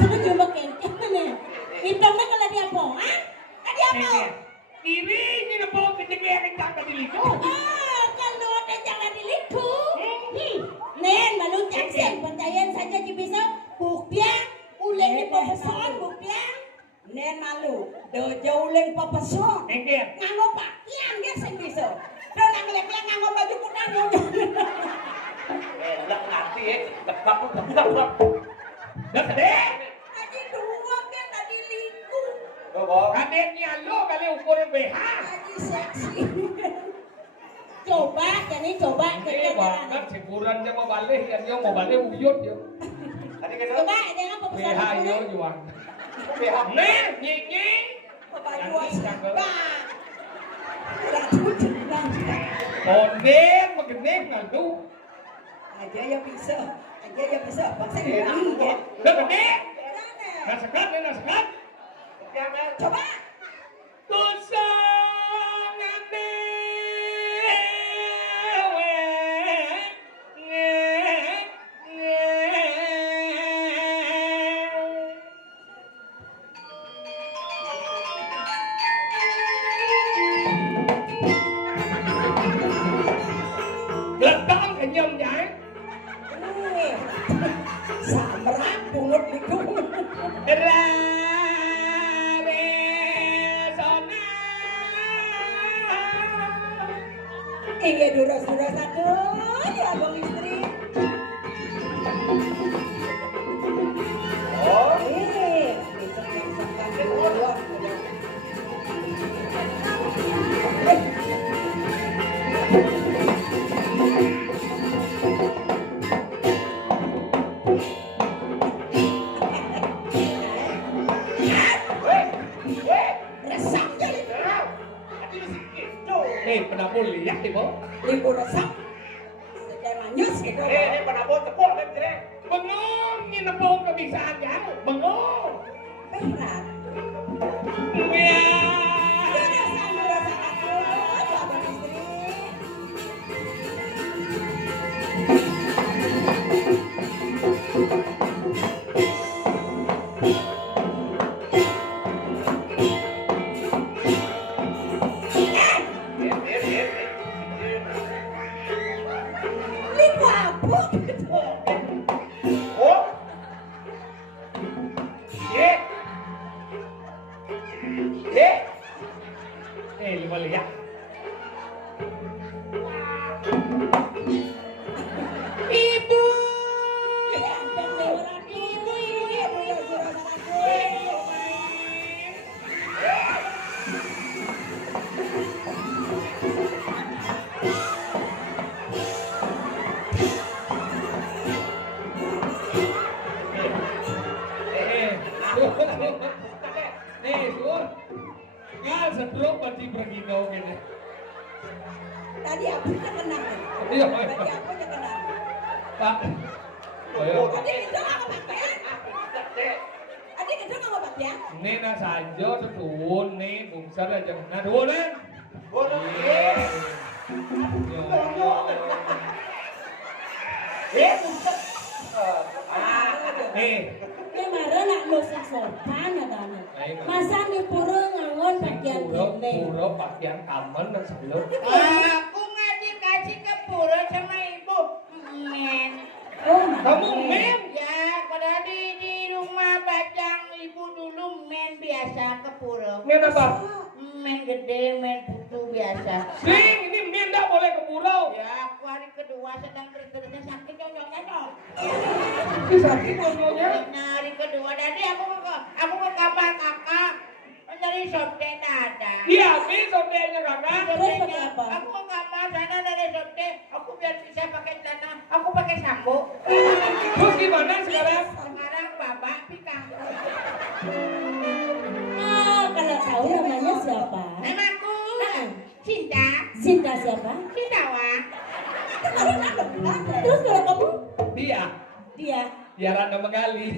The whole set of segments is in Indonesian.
sana cuma kengkeng nih. Hitungnya kalau dia apa? Ah? Dia apa? Diri ini na po kedengar kita kadiligo. Ah, kalau ada jangan diliku. Nen, malu jaksen, percayaan saja bisa buktian, ulangnya papason buktian. Nen malu, dojo ulang papason. Engger. Nganggo pakaian dia sing bisa. Dan nang-lek-lek nganggo baju kudang nyonya. Lah ngerti lebak budak. Lah kade. Tadi dua kan tadi liku. Kadenya lo kali ukuran BH. Tadi seksi. Coba, jadi coba Ini banget hiburan dia mau balik, dia mau balik uyut dia. Coba, ada apa pesan BH yo juang. BH. Nih, nyi. baju asbak. Ratu jenang. Onden mengeneng ngadu. Aja ya bisa. Paksa hilang ya. Lah kade. Nasekat. Coba. Letakkan kenyam jai. Samrak pungut liku. Iya duras-duras aduh ya abang istri. Besok panggil Allah. Penabur lihat ibu. Liku resep. Sedang nanyus gitu. Penabur tepuk kan jere. Bengong ini nepung kebisaan ya. Bengong. Berat. Ya. Durasan aduh abang istri. Lihat. Ibu. Sedruk pasti bergino gini. Tadi aku kenal. Iya, Tadi aku kenal. Pak. Adik itu nggak pakaian. Adik itu nggak pakaian. Ini na sanjo tutun nih bungsar aja na dua nih. Ini marah nak musik sopan ada nih. Masa nih pura ngangon pakaian gini. Pura pakaian kamen dan sebelum. Aku nggak dikasih ke pura sama ibu. Men. Oh, Kamu men? Ya, padahal di rumah bajang ibu dulu men biasa ke pura. Men apa? Men gede, men putu biasa. Sing, ini men tak boleh ke pulau. Ya, aku hari kedua sedang terus-terusnya sakit nyonyok-nyonyok. Sakit nyonya. Nah, hari kedua tadi aku ke kamar kakak mencari sopde ada. Iya, besok dia kakak. Sopdenya, aku ke kamar sana dari sopde, aku biar bisa pakai celana, aku pakai sampo. Terus gimana sekarang? Sekarang bapak pikang. Ah, kalau tahu namanya siapa? Namaku Cinta. Cinta siapa? Cintawa. Terus kalau kamu? Dia. Dia Rana Megali.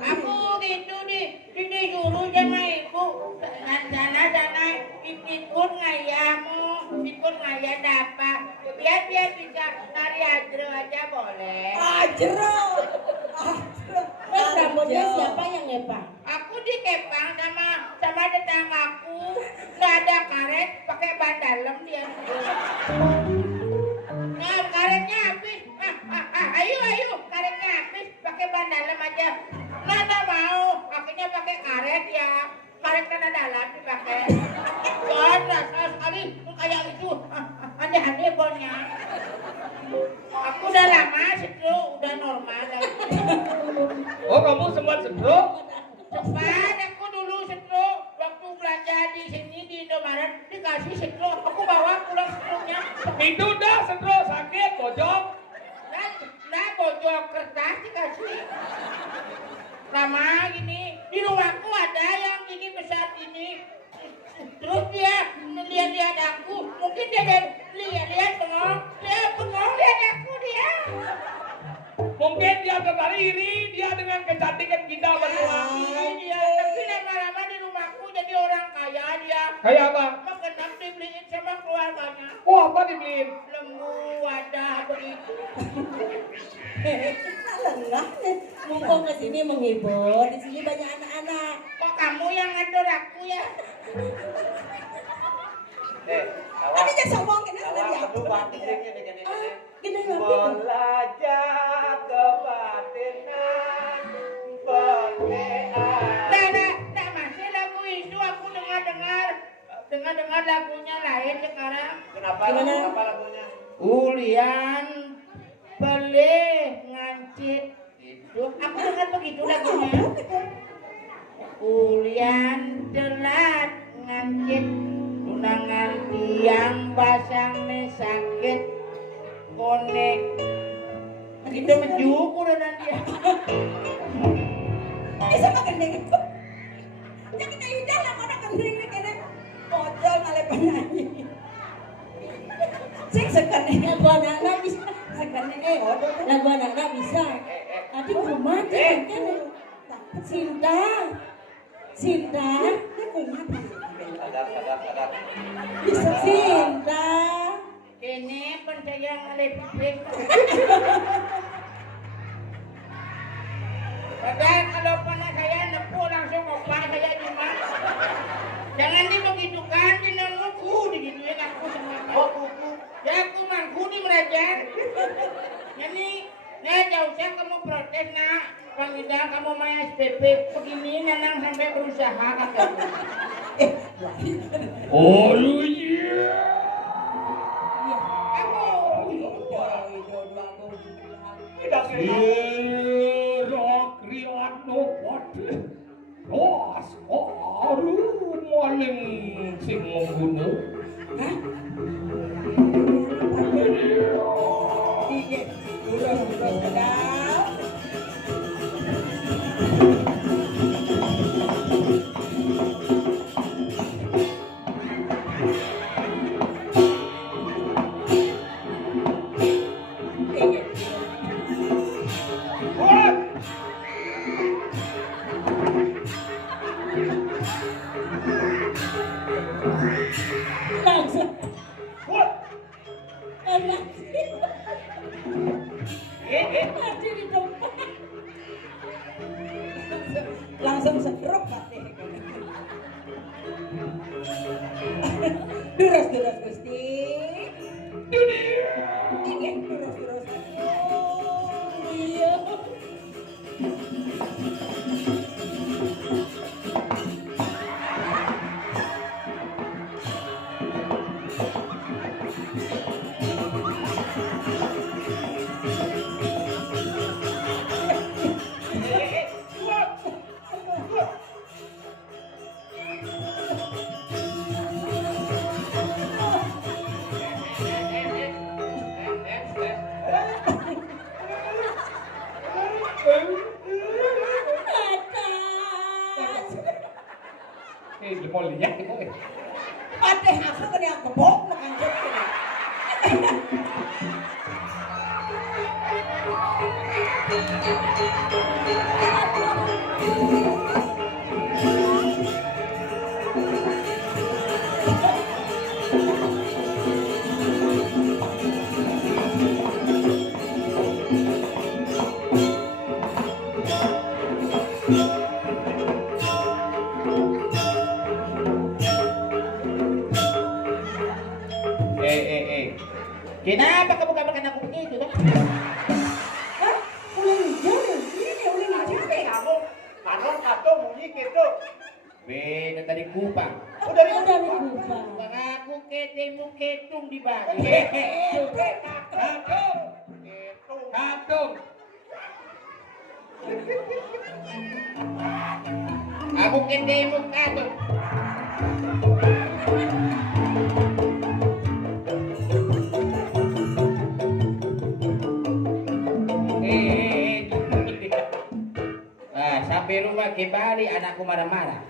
Aku gitu disuruh sama ibu sana ikut ngaya dapat biar bisa nari ajro aja boleh. Ajro dikepang. Aku dikepang sama tetanggaku. Nggak ada karet, pakai ban dalam dia. Nah, karetnya habis. Ayo, karetnya habis, pakai ban dalam aja. Nggak mau, akhirnya pakai karet ya. Karet karena dalam dipakai. Soalnya sekali kayak itu, aneh-aneh bolnya. Aku udah lama stroke, udah normal lagi. Oh, kamu sempat stroke? Cepat, aku dulu stroke waktu belanja di sini di Indomaret dikasih stroke, aku bawa pulang stroke-nya. Itu dah stroke sakit, bojok. Nah bojol kertas dikasih. Lama gini, di rumahku ada yang gini besar gini. Terus dia lihat aku, mungkin dia lihat bengong lihat aku dia. Mungkin dia tertarik iri dia dengan kecantikan kita berdua. Dia, tapi lama-lama di rumahku jadi orang kaya dia. Kayak apa? Makenam dibeliin sama keluarganya. Oh, apa dibeliin? Lembu, wadah, begitu. Lengah nih. Mumpung ke sini menghibur. Di sini banyak anak-anak. Kok kamu yang ngatur aku ya? Tapi jangan sombong kan sudah diatur. Gede ngapain? Belajar kebatinan pengean. Nah, masih lagu itu aku dengar lagunya lain sekarang. Kenapa? Gimana? Kenapa lagunya? Ulian pelih ngancit itu. Aku dengar begitu lagunya. Ulian telat ngancit tunangan tiang basang sakit konek. Itu menjukur dan dia. Bisa makan dengan itu. Jangan kita indah lah mana kendring ni kena. Pojol ngale penyanyi. Sik sekane lagu anak-anak bisa. Sekane lagu anak-anak bisa. Adik kumat kan. Cinta. Cinta. Kumat. Bisa cinta. Kene percaya ngelepik. Padahal kalau pernah saya nepu langsung opak saya cuma. Jangan dibegitukan, dinenguku digituin aku sama kau. Ya aku mangku di belajar. Jadi, nah jauh saya kamu protes nak. Panggilnya kamu main SPP begini nenang sampai berusaha kataku. Oh iya. Sirak riano pati Ros aru maling sing membunuh. Hah? Iya. Urus pedal. Langsung. Mati di tempat. Langsung sedruk mati. Durus Gusti. Ini durus. Oh, iya. Mau lihat itu Pateh aku kan yang kebok lanjut. dari Kupang. Oh, dari Kupang. Bang aku ketemu ketung di bagi. Katung. Katung. Aku ketemu ketung. Sampai rumah kembali anakku marah-marah.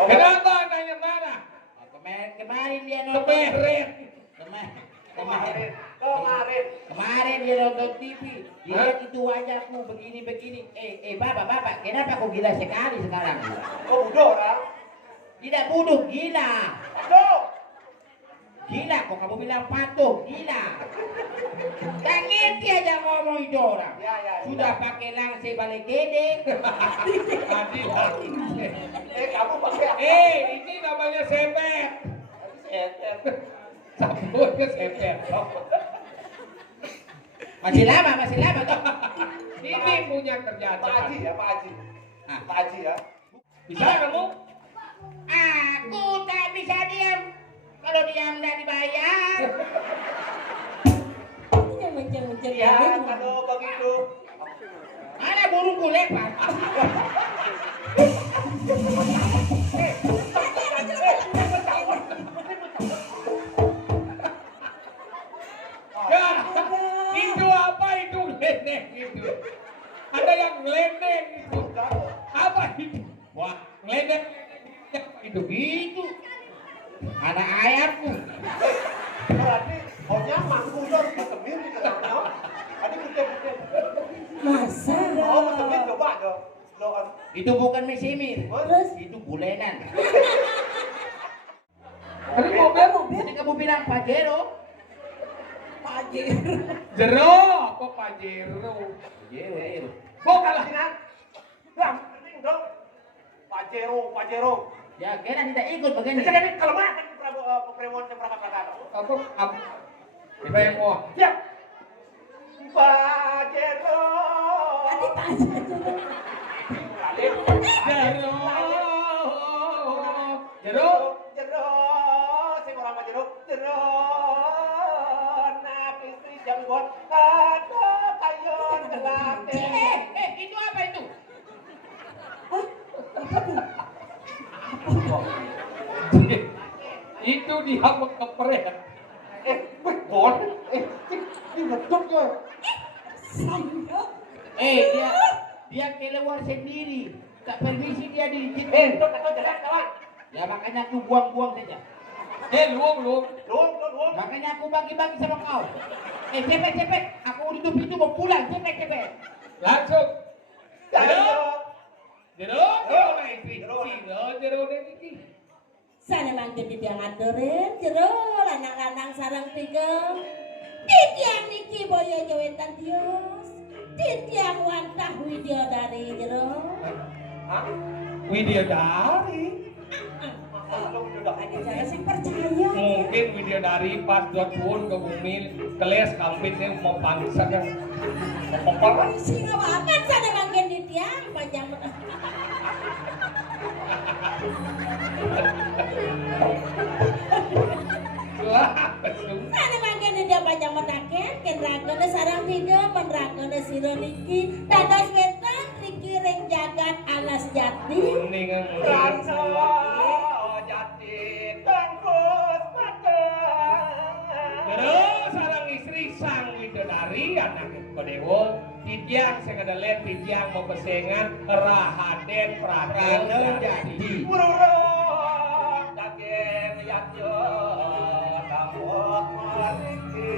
Kenapa anaknya marah? Kemarin dia nonton. Kemarin dia nonton TV. Dia itu wajahku begini. Bapak, kenapa kau gila sekali sekarang? Oh, bodoh lah. Tidak bodoh, gila. Bodoh. Gila, kok kamu bilang patuh, gila. Tak ngerti aja ngomong itu orang. Ya. Sudah pakai langsir balik gede. Kamu pakai. Ini namanya sepet. Sabunnya sepet. Masih lama toh. Ini punya kerjaan. Pak Haji ya, Pak Haji. Pak Haji ya. Bisa kamu? Aku tak bisa diam. Kalau diam dan dibayar. Macam-macam. Ya, kalau begitu. Mana burungku lepas? Ya, itu apa itu gelendeng itu? Ada yang gelendeng itu. Apa itu? Wah, gelendeng itu. Itu. Anak ayamku. Berarti pokoknya mangku dong ketemin di tengah. Ada putih-putih. Masa? Oh, ketemin coba dong. Itu bukan mesimir. Terus? Itu bulenan. Tadi mobil. Jadi kamu bilang Pajero? Pajero. Jero, kok Pajero? Pajero. Kok kalah sinan? Bang, penting dong. Pajero. Ya, kena tidak ikut begini. Jadi kalau mah kan Premon yang berangkat. Aku. Kita yang mau. Siap. Pajero. Jero. Sing orang Pajero. Jero. Napis jam buat ada kayon gelate. Itu apa itu? Itu dia mengepret. Bon. Ini bentuknya. Dia keluar sendiri. Tak permisi dia di Itu kata jelek kawan. Ya makanya aku buang-buang saja. Luang. Makanya aku bagi-bagi sama kau. Cepet. Aku udah pintu mau pulang. Cepet. Langsung. Jero. Sana mangkin di tiang adoren, jero lanang-lanang sarang tiga. Di tiang niki boyo jawetan dios. Di tiang wantah widodari jero. Widodari? Ada cara sing percaya. Mungkin Widodari pas dot pun ke bumi keles kampitnya mau pangsa kan. Apa? Singa makan sana mangkin di tiang panjang. Sana mangkin di dia panjang mataken, ken rakene sarang tiga, menrakene siro niki, dados wetan niki reng jagat alas jati. Kuningan rasa jati tangkus patah. Terus sarang istri sang Widodari anak Kodewo titiang sing ada len titiang mepesengan Rahaden Prana jadi. Burung dagen yatyo tambok mariki.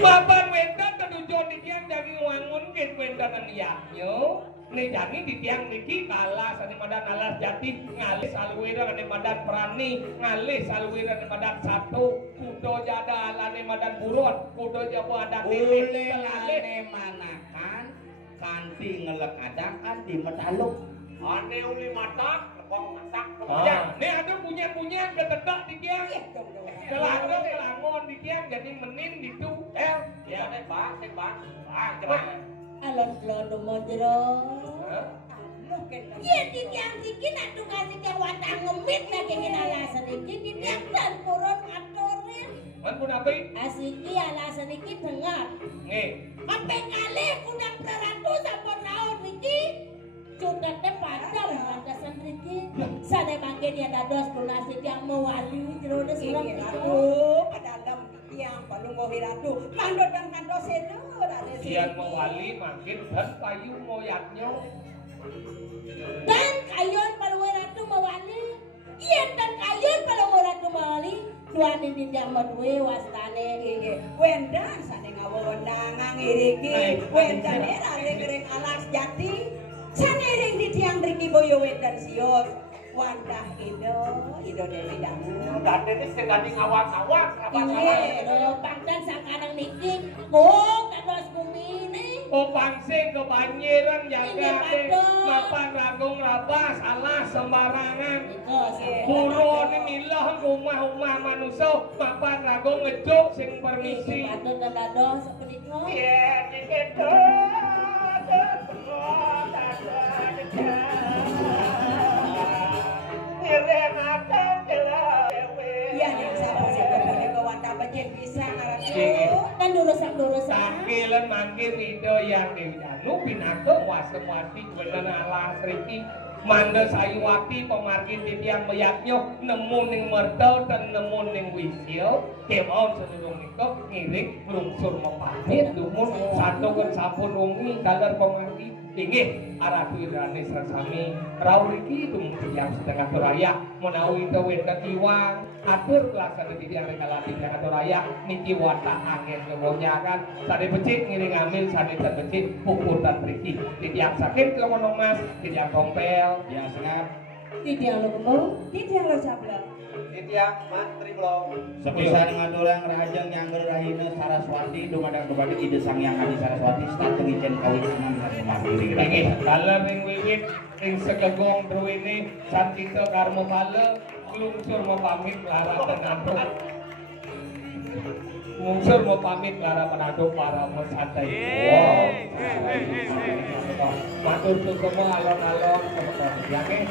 Bapak wedan tenujon titiang daging wangun ken wedanan yaknyo. Nejangi di tiang niki kalah sani madan alas jati ngalih salwira ane madan prani ngalih salwira ane madan satu kudo jada lane madan buron kudo jawa ada Boleh lane manakan kanti ngelek adakan di metaluk. ane uli matak lebong masak ne ada punya ketedak di tiang kelangon di tiang jadi menin itu ya bang coba Alon-alon mo jero. Yen titiang iki nak tukasi tiang watang ngemit nak kengin alasan iki titiang dan purun aturin. Man pun apa? Asiki alasan iki dengar. Nge. Apa kali kudang praratu sampun naon iki? Cutete padam lantasan iki. Sane mangke dia dados donasi tiang mewali jero des urang itu. Padahal yang paling mau hiratu, mandot dan kantos itu, Kian mewali makin dan payu moyatnya. Dan kayon palawiratu mawali. Yen dan kayon palawiratu mawali. Dua nindin yang madwe wastane. Wendan sana ngawondang ngiriki, wendan era ring alas jati, sana ring di tiang riki boyo wendan sios. Wandah Ido Dewi Dangu. Tadi ini segani ngawak-ngawak, Iya, pangdan sakanang niki. Kok kados kumini. Oh pangsing kebanjiran jaga Iya, Pak. mapan ragung rabas alas sembarangan. Terus. Buruan ini lah rumah-rumah manusia mapan ragung ngejok sing permisi. Patut dan dados seperti itu. Iya, gitu. Iya yang siapa sih berbeda ke wandah becek bisa ngaratu. Kan durusan-durusan. Sakilan mangkir Rido yang Dewidanu pinake wasem-wasi bener alas riki manda sayuwati pemargin titiang meyaknyo nemu ning mertel dan nemu ning wisio kemon sedurung niko ngirik lungsur mepamit dumun satu kan sampun umi dalar pemargi inggih aratu irane sami rauriki tung titiang sedang atur raya menawi itu wenda iwang atur laksana titiang rekalati sedang atur raya niki wata angin kemonyakan sade becik ngiring amil sade becik puputan riki titiang sakit kemono mas titiang tompel Ya sengat. Tidak lo kembang. Tidak lo cablok. Titiang mantri belum. Sepisan ngadurang rajang nyangger rahina Saraswati dumadang kepada ide sang yang adi Saraswati start pengijen kawinan dan kemandiri. Inggih, kala ning wiwit ing segegong druwine Santito Karmo kala lungsur mepamit lara penado. Lungsur mepamit lara penado para mesantai. Wow. Matur susumo alon-alon kebetulan.